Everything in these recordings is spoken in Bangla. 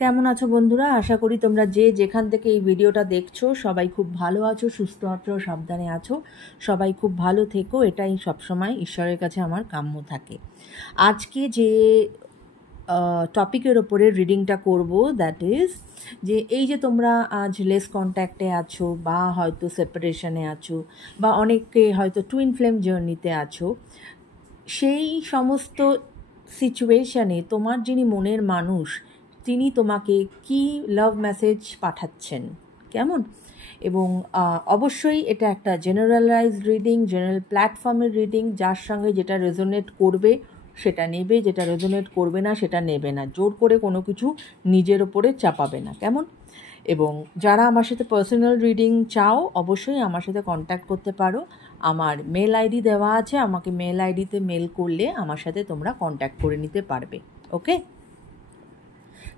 কেমন আছো বন্ধুরা? আশা করি তোমরা যে যেখান থেকে এই ভিডিওটা দেখছো সবাই খুব ভালো আছো, সুস্থ আছো, সাবধানে আছো। সবাই খুব ভালো থেকো, এটাই সবসময় ঈশ্বরের কাছে আমার কাম্য থাকে। আজকে যে টপিকের ওপরে রিডিংটা করব, দ্যাট ইজ যে এই যে তোমরা আজ লেস কন্ট্যাক্টে আছো, বা হয়তো সেপারেশনে আছো, বা অনেকে হয়তো টুইন ফ্লেম জার্নিতে আছো, সেই সমস্ত সিচুয়েশানে তোমার যিনি মনের মানুষ তিনি তোমাকে কি লাভ মেসেজ পাঠাচ্ছেন, কেমন? এবং অবশ্যই এটা একটা জেনারেলাইজড রিডিং, জেনারেল প্ল্যাটফর্মের রিডিং। যার সঙ্গে যেটা রেজোনেট করবে সেটা নেবে, যেটা রেজোনেট করবে না সেটা নেবে না। জোর করে কোনো কিছু নিজের ওপরে চাপাবে না, কেমন? এবং যারা আমার সাথে পার্সোনাল রিডিং চাও অবশ্যই আমার সাথে কন্ট্যাক্ট করতে পারো। আমার মেল আইডি দেওয়া আছে, আমাকে মেল আইডিতে মেল করলে আমার সাথে তোমরা কন্ট্যাক্ট করে নিতে পারবে। ওকে,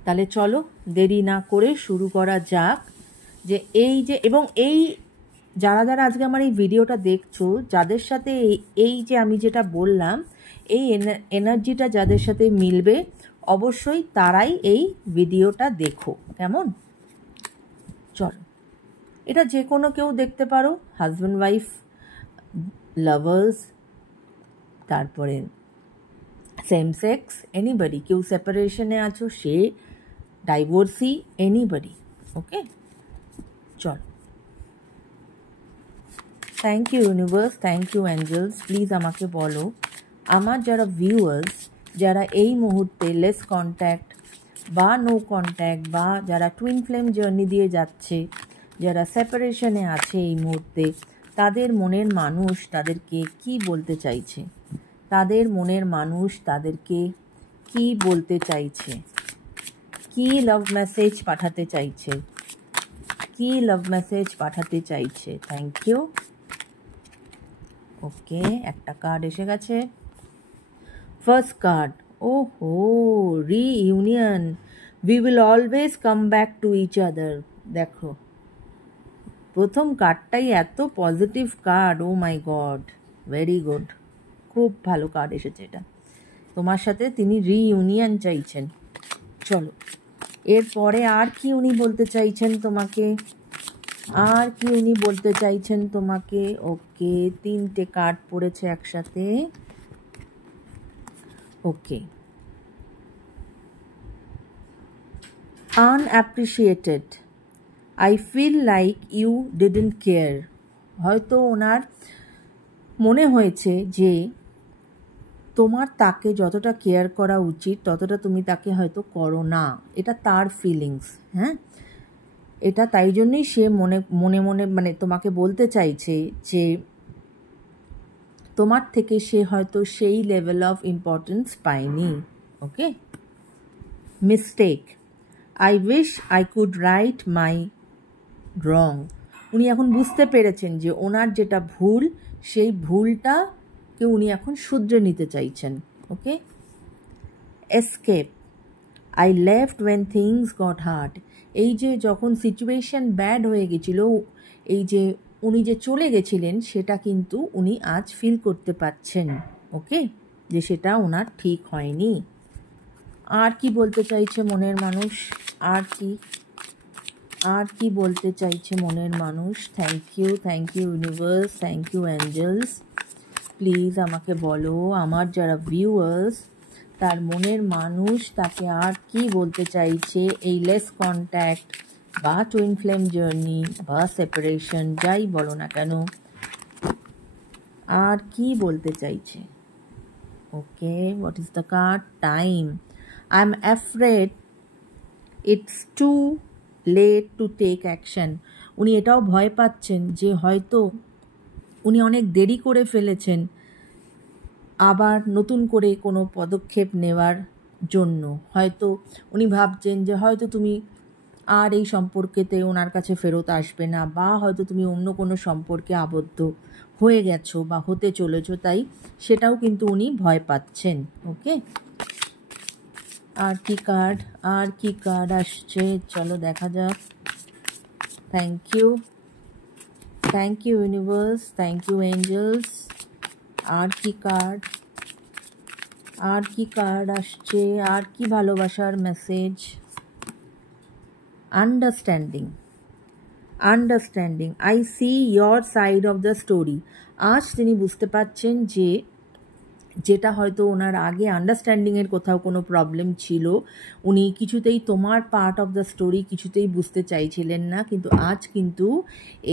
তাহলে চলো দেরি না করে শুরু করা যাক। যে এই যে এবং এই যারা যারা আজকে আমার এই ভিডিওটা দেখছো, যাদের সাথে এই যে আমি যেটা বললাম, এই এনার্জিটা যাদের সাথে মিলবে অবশ্যই তারাই এই ভিডিওটা দেখো, কেমন? চলো, এটা যে কোনো কেউ দেখতে পারো, হাজব্যান্ড ওয়াইফ, লাভার্স, তারপরে সেম সেক্স, এনিবডি, কেউ সেপারেশনে আছো, সে ডাইভোর্সি, এনিবডি। ওকে, চল। Thank you universe, thank you angels. Please আমাকে বলো, আমার যারা ভিউয়ার্স, যারা এই মুহূর্তে লেস কন্ট্যাক্ট বা নো কন্ট্যাক্ট, বা যারা টুইন ফ্লেম জার্নি দিয়ে যাচ্ছে, যারা সেপারেশনে আছে এই মুহূর্তে, তাদের মনের মানুষ তাদেরকে কি বলতে চাইছে, তাদের মনের মানুষ তাদেরকে কি বলতে চাইছে, কি লাভ মেসেজ পাঠাতে চাইছে, কি লাভ মেসেজ পাঠাতে চাইছে। Thank you. ওকে, একটা কার্ড এসে গেছে। ফার্স্ট কার্ড, ওহো, reunion, we will always come back to each other. দেখো, প্রথম কার্ডটাই এত positive card, oh my god, very good, খুব ভালো কার্ড এসেছে এটা। তোমার সাথে তিনি রিইউনিয়ন চাইছেন। চলো, এরপরে আর কি উনি বলতে চাইছেন তোমাকে, আর কি উনি বলতে চাইছেন তোমাকে। ওকে, তিনটে কার্ড পড়েছে একসাথে। Okay, unappreciated, I feel like you didn't care. হয়তো ওনার মনে হয়েছে যে তোমার তাকে যতটা কেয়ার করা উচিত ততটা তুমি তাকে হয়তো করো না, এটা তার ফিলিংস। হ্যাঁ, এটা তাই জন্যই সে মনে মনে মনে মানে তোমাকে বলতে চাইছে যে তোমার থেকে সে হয়তো সেই লেভেল অফ ইম্পর্টেন্স পায়নি। Okay, mistake, I wish I could right my wrong. উনি এখন বুঝতে পেরেছেন যে ওনার যেটা ভুল, সেই ভুলটাকে উনি এখন শুধরে নিতে চাইছেন। Okay, escape, I left when things got hard. এই যে যখন সিচুয়েশন ব্যাড হয়ে গেছিল, এই যে উনি যে চলে গেছিলেন সেটা কিন্তু উনি আজ ফিল করতে পারছেন। ওকে, যে সেটা ওনার ঠিক হয়নি। আর কি বলতে চাইছে মনের মানুষ, আর কি বলতে চাইছে মনের মানুষ। Thank you universe, thank you angels. Please আমাকে বলো, আমার যারা ভিউয়ার্স, তার মনের মানুষ তাকে আর কি বলতে চাইছে এই লেস কন্ট্যাক্ট বা টুইন ফ্লেম জার্নি বা সেপারেশন, যাই বলো না কেন, আর কি বলতে চাইছে। Okay, what is the card? Time, I am afraid it's too late to take action. উনি এটাও ভয় পাচ্ছেন যে হয়তো উনি অনেক দেরি করে ফেলেছেন আবার নতুন করে কোনো পদক্ষেপ নেওয়ার জন্য। হয়তো উনি ভাবছেন যে হয়তো তুমি আর এই সম্পর্কেতে ওনার কাছে ফেরত আসবে না, বা হয়তো তুমি অন্য কোনো সম্পর্কে আবদ্ধ হয়ে গেছো বা হতে চলেছো, তাই সেটাও কিন্তু উনি ভয় পাচ্ছেন। ওকে, আর কি কার্ড আসছে, চলো দেখা যাক। Thank you universe, thank you angels. আর কি কার্ড আসছে, আর কি ভালোবাসার message, understanding, understanding, I see your side of the story. আজ তিনি বুঝতে পারছেন যে যেটা হয়তো ওনার আগে আন্ডারস্ট্যান্ডিংয়ের কোথাও কোনো প্রবলেম ছিল, উনি কিছুতেই তোমার পার্ট অফ দ্য স্টোরি কিছুতেই বুঝতে চাইছিলেন না, কিন্তু আজ কিন্তু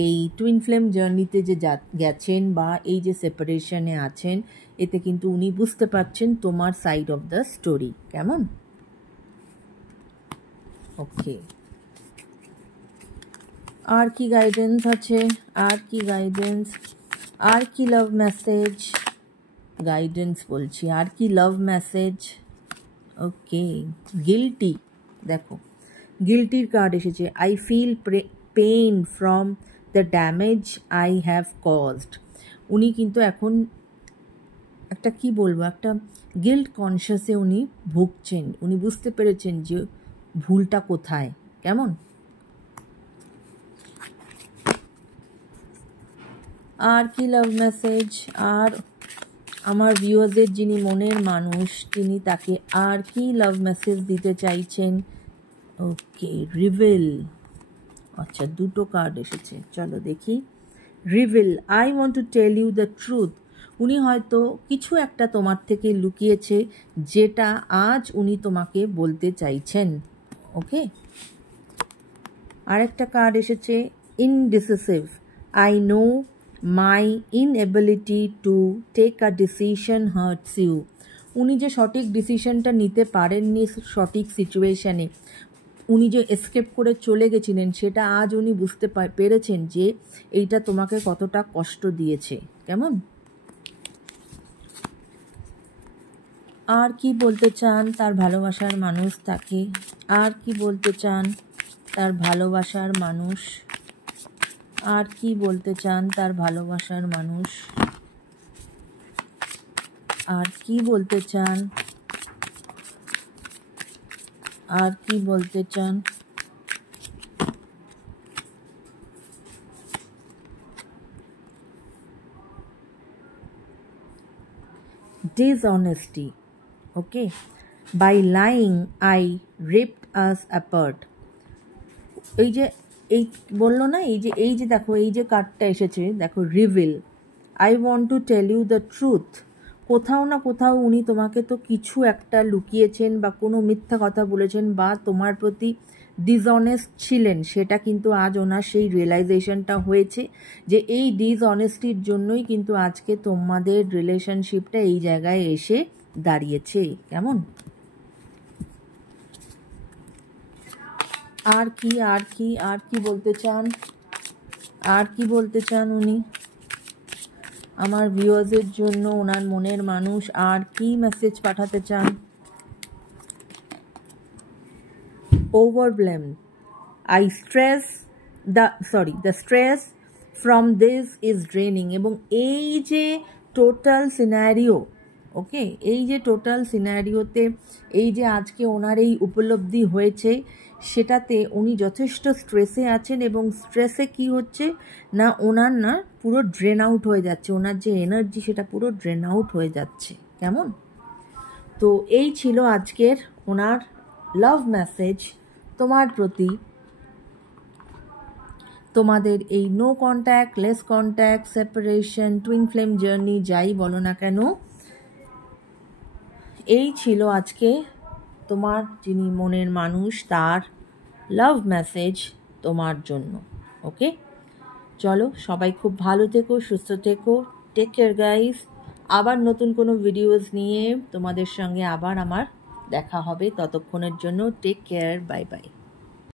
এই টুইন ফ্লেম জার্নিতে যে গেছেন বা এই যে সেপারেশনে আছেন, এতে কিন্তু উনি বুঝতে পারছেন তোমার সাইড অফ দ্য স্টোরি। কেমন? ওকে, আর কি গাইডেন্স আছে? আর কি গাইডেন্স? আর কি লাভ মেসেজ? গাইডেন্স বলছি, আর কি লাভ মেসেজ? Okay, guilty. দেখো, গিল্টির কার্ড এসেছে। I feel pain from the damage I have caused. উনি কিন্তু এখন একটা কি বলবো, একটা গিল্ট কনসিয়াসে উনি ভুগছেন। উনি বুঝতে পেরেছেন যে ভুলটা কোথায়। কেমন? আর কি লাভ মেসেজ? আর আমার ভিউয়ার্সের যিনি মনের মানুষ, তিনি তাকে আর কি লাভ মেসেজ দিতে চাইছেন? Okay, reveal. আচ্ছা, দুটো কার্ড এসেছে, চলো দেখি। Reveal, I want to tell you the truth. উনি হয়তো কিছু একটা তোমার থেকে লুকিয়েছে, যেটা আজ উনি তোমাকে বলতে চাইছেন। ওকে, আরেকটা কার্ড এসেছে, indecisive, I know my inability to take a decision hurts you. উনি যে সঠিক ডিসিশনটা নিতে পারেননি সঠিক সিচুয়েশানে, উনি যে এসকেপ করে চলে গেছিলেন, সেটা আজ উনি বুঝতে পেরেছেন যে এইটা তোমাকে কতটা কষ্ট দিয়েছে। কেমন? আর কি বলতে চান তার ভালোবাসার মানুষ তাকে? আর কি বলতে চান তার ভালোবাসার মানুষ? আর কি বলতে চান তার ভালোবাসার মানুষ? আর কি বলতে চান? আর কি বলতে চান? Dishonesty. Okay, by lying I ripped us apart. এই যে এই বললো না, এই যে দেখো, এই যে কার্ডটা এসেছে, দেখো, reveal, I want to tell you the truth. কোথাও না কোথাও উনি তোমাকে তো কিছু একটা লুকিয়েছেন বা কোনো মিথ্যা কথা বলেছেন বা তোমার প্রতি ডিসঅনেস্ট ছিলেন, সেটা কিন্তু আজ ওনার সেই রিয়েলাইজেশনটা হয়েছে যে এই ডিসঅনেস্টির জন্যই কিন্তু আজকে তোমাদের রিলেশনশিপটা এই জায়গায় এসে দাঁড়িয়েছে। কেমন? আর কি আর কি আর কি বলতে চান? আর কি বলতে চান উনি আমার ভিউয়ার্সের জন্য, ওনার মনের মানুষ আর কি মেসেজ পাঠাতে চান? Overwhelmed, I stress the stress from this is draining। এবং এই যে টোটাল সিনারিও, ওকে, এই যে টোটাল সিনারিওতে এই যে আজকে ওনার এই উপলব্ধি হয়েছে, সেটাতে উনি যথেষ্ট স্ট্রেসে আছেন। এবং স্ট্রেসে কি হচ্ছে না, ওনার না পুরো ড্রেন আউট হয়ে যাচ্ছে, ওনার যে এনার্জি সেটা পুরো ড্রেন আউট হয়ে যাচ্ছে। কেমন? তো এই ছিল আজকের ওনার লাভ মেসেজ তোমার প্রতি। তোমাদের এই no contact, less contact, separation, twin flame journey, যাই বলো না কেন, এই ছিল আজকে তোমার যিনি মনের মানুষ তার লাভ মেসেজ তোমার জন্য। ওকে, চলো সবাই খুব ভালো থেকো, সুস্থ থেকো, টেক কেয়ার গাইস। আবার নতুন কোনো ভিডিওস নিয়ে তোমাদের সঙ্গে আবার আমার দেখা হবে। ততক্ষণের জন্য টেক কেয়ার, বাই বাই।